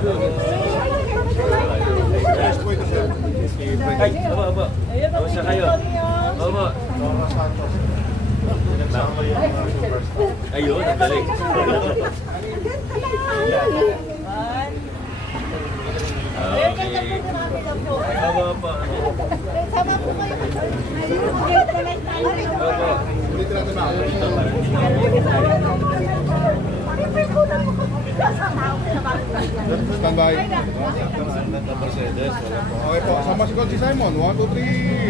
Ay, aba. Kamusta kayo? Aba. Ayun, ang galing. Okay. Aba pa. Sama po kayo. Aba. Standby. Okay po, sama si Coach Simon. 1, 2,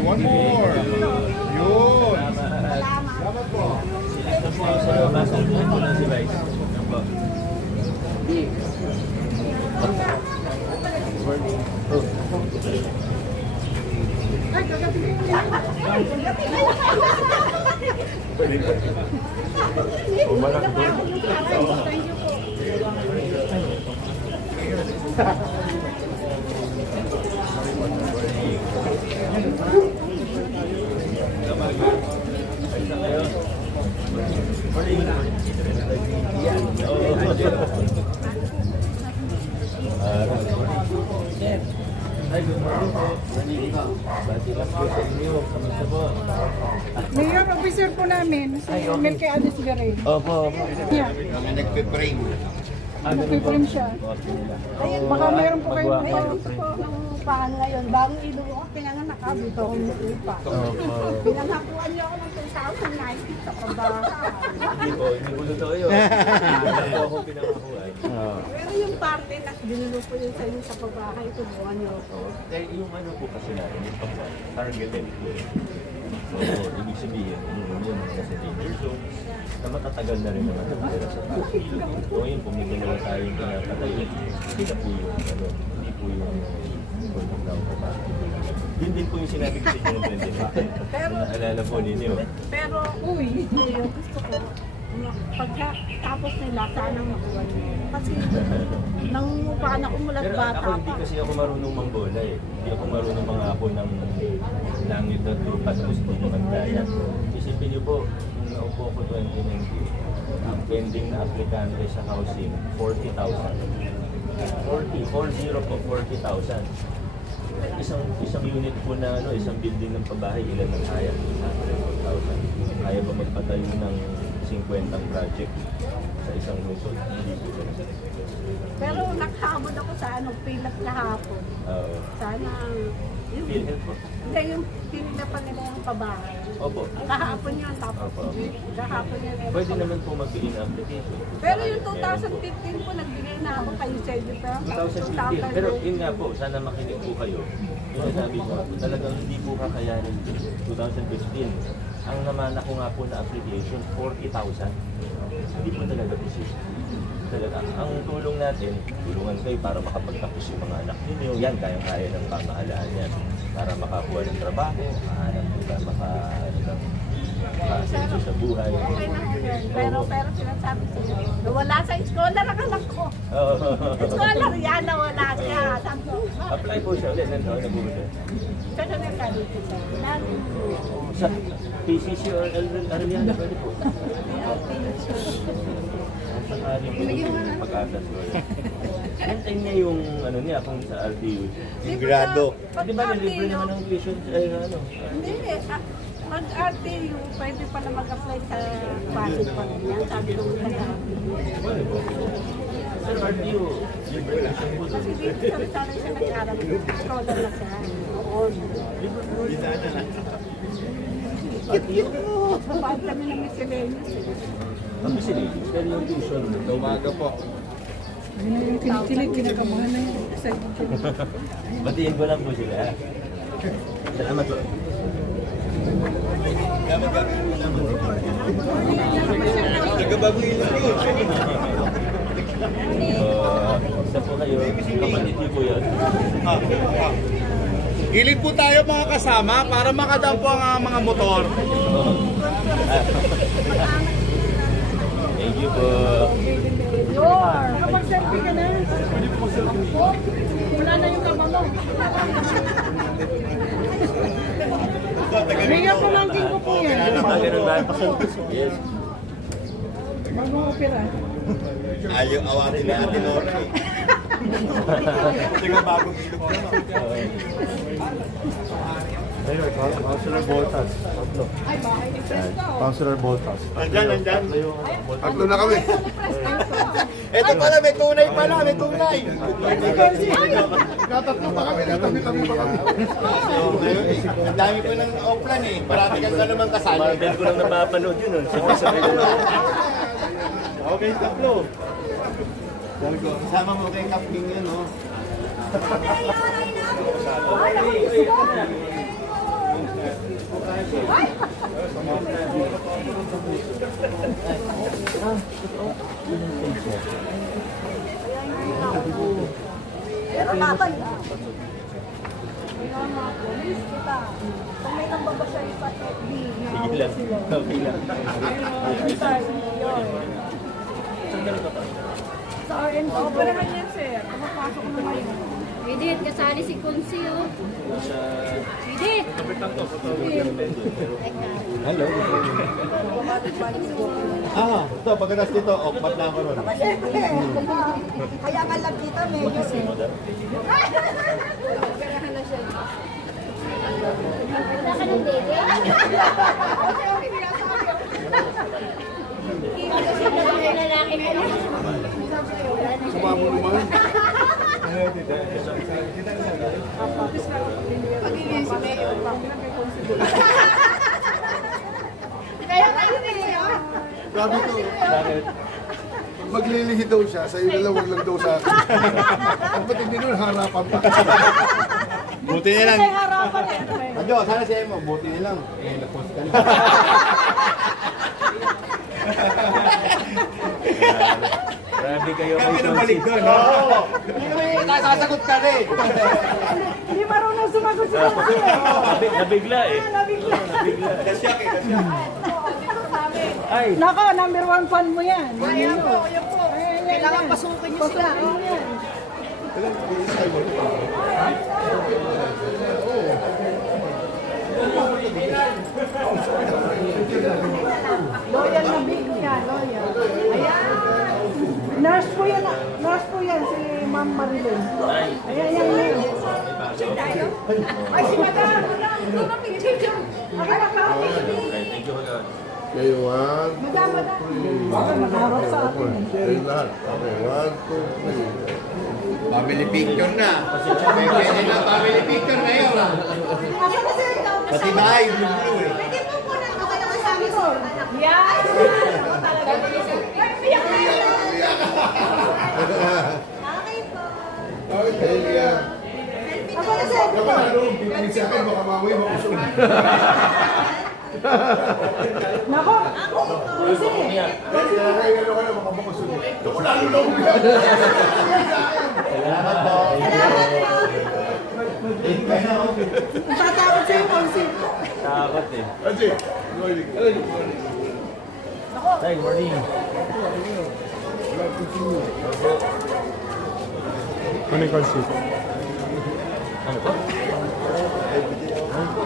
3. One more. Yun. Salamat po. Ito po sa basa po lang si Vice. Aba. Ay, good morning po. Bati lang po sa inyo. Kamusta po? Mayor officer po namin, si Melke Alice Garay. Opo. Yeah, Nagpe-frame. nagpiprint siya. Baka meron po kayo Meron po ng upahan ngayon. Bagong ilong ako, pinanganak ako dito ako upa. Pinangakuan niyo ako ng 2019 sa kabahan. Hindi po totoo yun. Hindi po ako pinangakuan. Pero yung parte na binulo ko yun sa inyo sa pabahay, tubuhan niyo ako. Dahil yung ano po kasi natin, yung targeted po. So, ibig sabihin, yun, nasa danger zone, na matatagal na rin naman ang pera sa tao. So, yun, kung may dalawa tayong pinapatayin, hindi na po yung, ano, hindi po yung bulbog na ako pa. Yun din po yung sinabi ko sa inyo ng 2015. Naalala po ninyo. Pero, yung gusto ko, pagkatapos nila, sana makuha niyo. Kasi, nangungupahan ako mulat Pero bata ako hindi pa. kasi ako marunong mangbola eh. Hindi ako marunong mangako ng langit at lupa tapos hindi naman kaya. Isipin niyo po, nung naupo ko 2019, ang pending na aplikante sa housing, 40,000. 40 po, 40,000. Isang unit po na ano, isang building ng pabahay, ilan ang kaya? 100,000. Kaya ba magpatayo ng 50 project sa isang lungsod? Hindi po ganun. Pero naghabol ako sa pilap kahapon. Oo. Sana, yung, PhilHealth po. hindi yung pinila pa nila yung pabahay. Opo. Kahapon yun, tapos Opo. kahapon yun. Pwede naman po mag-in application. Pero yung 2015 po, nagbigay na ako kayo sa inyo. Pero 2015. Pero yun nga po, sana makinig po kayo. Yung sabi ko, talagang hindi po kakayanin 2015. Ang namana ko nga po na application, 40,000. Hindi po talaga position. Talaga. Ang tulong natin, tulungan kayo para makapagtapos yung mga anak ninyo. Yan, kaya-kaya ng pamahalaan yan. Para makakuha ng trabaho, makahanap nila, makasenso sa buhay. okay na ho yun. Pero sinasabi ko, nawala sa scholar ang anak ko. Scholar yan, nawala siya. Sabi ko, Apply po siya ulit. Ano na po siya? saan na nagkalito siya? Sa PCC or Arellano, pwede po. Sakali po pag-asa siya. Hintayin niya yung ano niya kung sa RTU. Grado. Di ba nilibre naman ng tuition ay ano? Hindi eh. Mag-RTU, pwede pala mag-apply sa pasok pa rin yan. Sabi ko sa Pwede po. Sir, RTU, libre tuition po kasi doon. dito sa sana siya nag-aral. Scholar na siya. Oo. Kapag kami ng miscellaneous. Kami sila, pero yung tuition. Umaga po. Kinikilig, kinakabahan na yun. Batiin ko lang po sila. Salamat po. Isa po kayo, kapatid niyo po yun. Gilid po tayo mga kasama para makadaan po ang mga motor. Thank you po. Kapag-selfie ka na. Wala na yung kaba mo. Mayor pamangkin ko po yan. Ganun ba? Yes. Bagong opera. Ayaw awatin na Ate Norby. Anyway, Councilor Boltas. Tatlo. Councilor Boltas. Nandyan. Tatlo na kami. Ito pala, may tunay pala, may tunay. Katatlo pa kami, katabi-tabi pa kami. Ang dami ko ng offline eh. Parati ka na naman kasali. Hindi ko lang napapanood yun. Sabay-sabay na lang. Okay, tatlo. Kasama mo kay Kaping yun, no? Pero babanda. Police kita. Kung may nambaba siya sa FB, Sige lang. Okay lang. sa RNC. Operahan yan, sir. Kapapasok na ngayon. Edith, kasali si Kunsi, oh. Edith! Hello. Ito, pagkatas dito, okpat na ako ron. Siyempre. Kaya nga lang dito, medyo. Operahan na siya. Wala ka ng dede? Kasi yung lalaki mo. Sumamo naman. Pag-iisip na yun. Kaya kayo niya. Sabi ko, Bakit? maglilihi daw siya, sa'yo na lang, wag lang daw sa akin. Ang ba't hindi nun, harapan pa. Buti na lang. May harapan eh. Adyo, sana siya mo. Buti na lang. Eh, na-post ka na. Grabe kayo kay Kami nang balik Consi. doon, no? Hindi naman sasagot ka rin. Hindi marunong sumagot sa mga. Nabigla eh. Nabigla. Nabigla. Nasyak eh, nasyak. Ay! Nako, number 1 fan mo yan. Ayan po, ayan po. Kailangan pasukin niyo sila. Loyal na big yan, loyal. Ayan. Nurse po yan si Ma'am Marilyn. Ay! Ayan, yan. Ay, si Madam. Doon ang picture. Okay, thank you. Kayo, 1, 2, 3. Baka nakaharap sa atin. Kayo lahat. Okay, 1, 2, 3. Family picture na. May pwede na family picture na yun. Pati bahay, blue eh. Yan. Talaga. Piyak na yun. Okay, yan. Ako na sir. Kapag ano, bibigyan sa akin, baka mamaya makusog. Nako, Kunsi. Kaya ano ka na, baka makusog. Ako lalo lang yan. Salamat po. Tatakot sa'yo, Kunsi. Takot eh. Kasi, morning. Ay, morning. Ano yung conceit? Ano po? Saan po?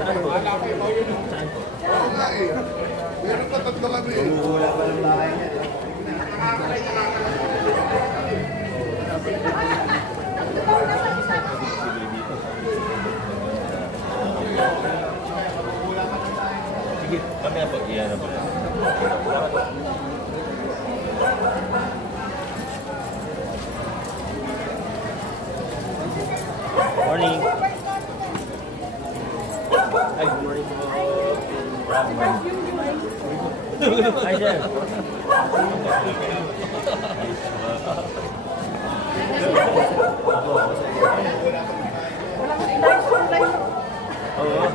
Saan po? Wala eh. Meron pa tatlo kami eh. Wala pa ng bahay niya. Sige, mamaya po. Iyan na po. Salamat po. Morning. Ay, good morning po. Ay, sir. Oo.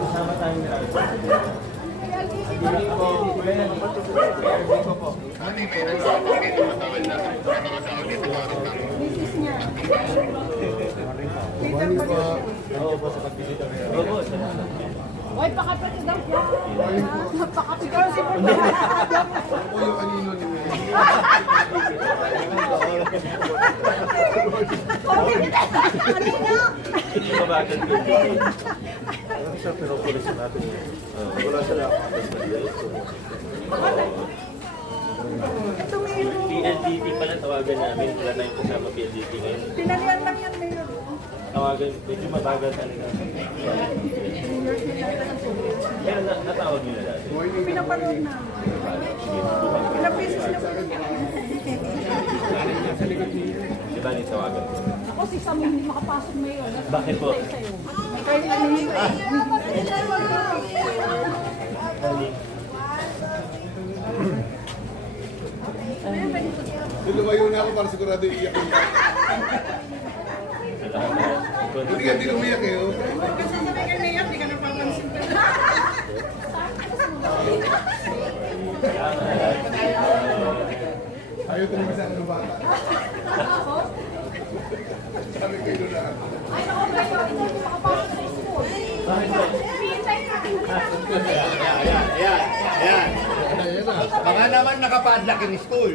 Kasama tayong Misis niya. Morning po. Oo po sa pagbisita. Oo po, salamat. Hoy, paka-president yan. Paka-president. Ako yung anino ni Hindi mabagal ko. Ano siya pinupulis natin? Wala sila. Ito mayroon. PLDT pala tawagan namin. Wala tayong kasama PLDT ngayon. Pinalian lang yan mayroon. Tawagan, medyo mabagal talaga. Pero natawag nila dati. Pinapanood na. Ilang beses na po. Di ba tawagan? Ako si Sam hindi makapasok ngayon. Bakit po? Kahit ano yun. Lumayo na ako para sigurado iiyak yung Hindi ka din umiyak eh. Oh. Ayaw ko naman sa ano bata. Sabi ko yun na. Ay, ako ngayon, hindi makapasok sa school. Hintay ka. Ayan. Baka naman nakapadlock in school.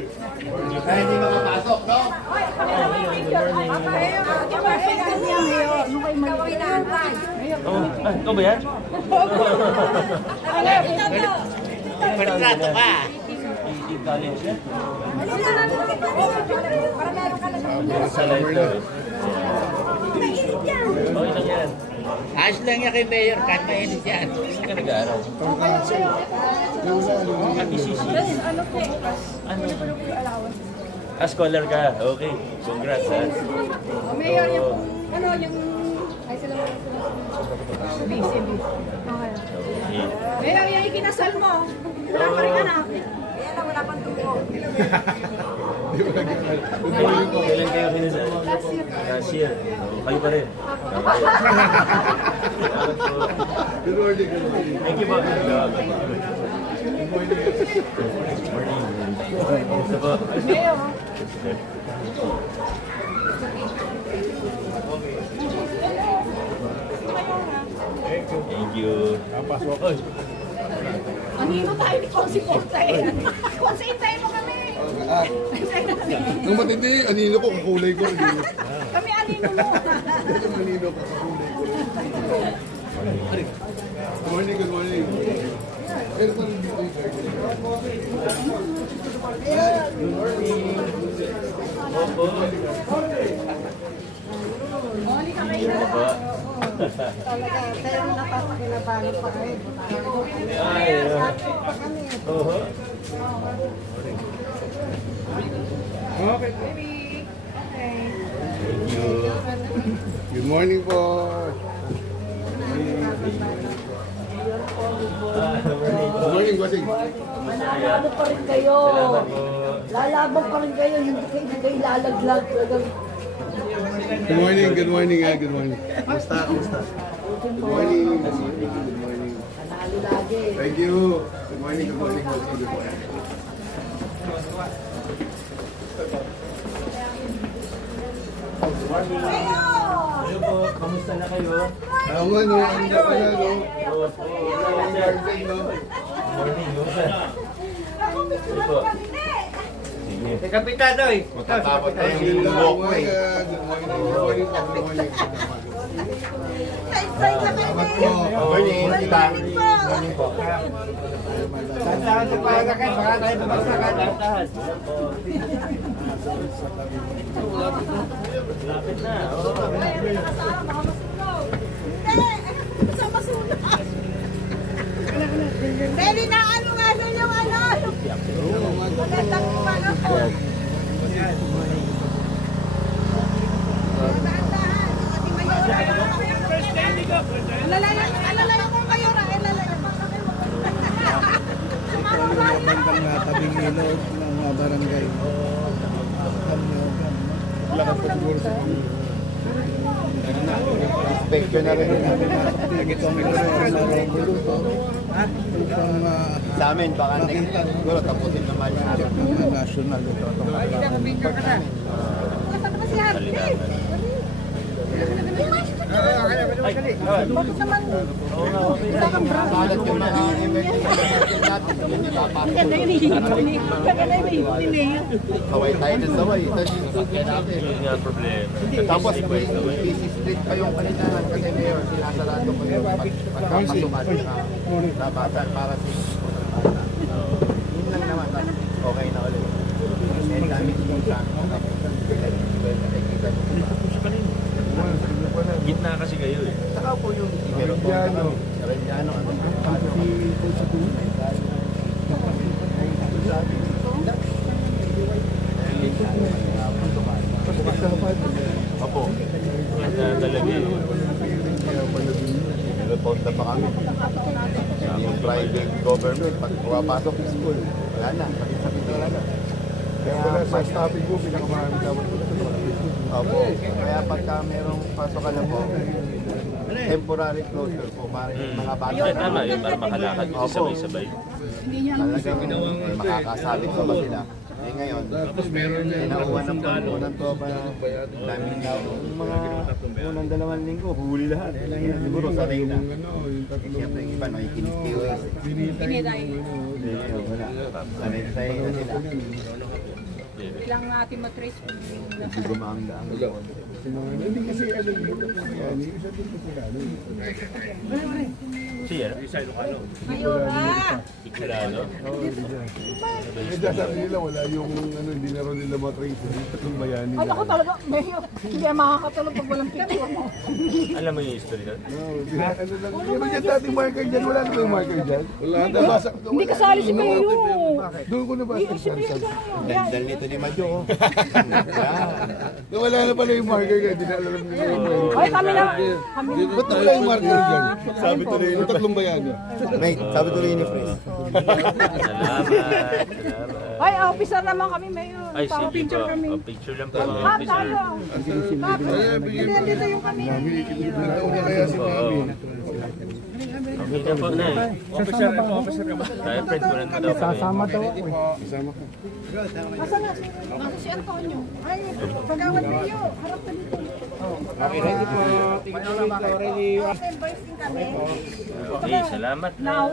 Kaya hindi makapasok, no? Ikaw ba yan? Pagtrato ka. I-college yan? Sa Summer life na. Okay lang yan. Ayos lang yan kay Mayor, kahit mainit yan. Saan ka nag-aaral? Ano? Scholar ka? Okay. Congrats ha. Mayor, yung, ano, yung, ay sila mo. Busy. Okay. Okay. Mayor, yung ikinasal mo. Wala pa rin anak. Wala pang tubo. Kailan kayo kinasal? Last year. So, kayo pa rin. Okay. Salamat po. Good morning, good morning. Thank you po. Morning. Gusto po. Mayor, Thank you. Oy. anino tayo ni Konsi Ponta eh. Konsi, hintayin mo kami. Nung matindi, anino ko, kakulay ko. Anino. Kami anino mo. Anino ko, kakulay ko. Good morning, good morning. Pero pa rin dito Opo. Oli ka kayo. Opo. Talaga, kaya napapakinabangan pa kayo. Ay, oho. Okay. Thank you. Good morning po. Good morning, bossing. Mananalo pa rin kayo. Salamat po. Lalaban pa rin kayo. Hindi kayo lalaglag. Talagang Good morning, good morning, good morning. Kumusta? Good morning. Good morning. nanalo lagi. Thank you. Good morning, good morning, bossing. Good morning. Hello po. Kamusta na kayo? Oo nga, no? Ang ganda pala, no? Opo. Garden, no? Morning. Kamusta? Sige po. Sige. Kapitan, oy. Matatapos tayo yung walk mo eh. Good morning, good morning, good morning. Salamat po. Morning, kita. Morning po. Tantahan sa palagakan, baka tayo babagsakan. Tantahan. Lapit na. Oo. Pwede na ano nga doon yung ano. Magandang umaga po. Alalayan ko kayo na. Alalayan mo kami. Bandang tabing ilog ng barangay. Lakas pa siguro sa Inspector na rin. Itong ito sa Romulo po. Itong Sa amin, baka next siguro tapusin naman yung araw. national ito. Nasaan ba si Harvey? Bakit naman? Oo nga, okay. Kalat yung mga emergency natin. Hindi papasok. Ganda yun eh. Ganda yun eh. Kaway tayo na saway. Ito yung sasakyan natin. Yun nga problema. Tapos Kasi busy street pa yung kalinahan kasi mayor sinasarado ko yung pagkakasukan na labasan para sa yun lang naman. Okay na ulit. Kasi dami yung gitna kasi kayo eh. saka po yung Arellano, ano? Opo. Yan na talaga eh. Reponda pa kami. Yung private government, pag pumapasok sa school, wala na. Sakit-sakit wala na. Kaya pala sa stopping ko, pinakamarami dapat ko sa Opo. Kaya pagka merong pasokan na po, temporary closure po, para yung mga bata. Ay, tama yun, para makalakad kasi Opo. sabay-sabay. Talagang makakasabit pa ba sila? Eh ngayon, inakuha ng unang tropa na daming tao. Yung mga unang 2 linggo, huli lahat. Siguro sa na. Siyempre yung iba, nakikinig-kiwis. Wala. Sanay na sila. Ilang natin matrace. Hindi gumaang daan. Hindi kasi ano yung yan, yung isa din po ano. Siya, isa Ilocano. Ilocano? Eh, sabi nila wala yung ano, hindi na rin nila matrace. Yung tatlong bayani. Ay, ako talaga, Mayo. Hindi makakatulog pag walang picture mo. Alam mo yung history doon? No, ano lang. Meron dyan dating marker dyan. Wala na yung marker dyan. Wala. Nabasa ko. Hindi kasali si Mayo. Doon ko nabasa. Gandal nito ni Madjo. Wala na pala yung marker kaya hindi na alam nila yung marker. Ay, kami na. Kami. Ba't wala yung marker dyan? Sabi to rin. Yung tatlong bayani. Mate, sabi tuloy ni Pres. Salamat. Ay, officer naman kami, Mayo. Ay, Para sige picture po. kami. Picture lang po mga Ma'am, officer. tayo. Ma'am, dito yung kami. Nataon na kaya si Mami. Okay na po na eh. Officer ka ba? Tayo, friend ko lang daw. Sasama daw. Isama ko. Asan na? Asan si Antonio? Ay, pagawad Mayo. Harap na dito. Okay, boys din kami. Okay, salamat na. Now.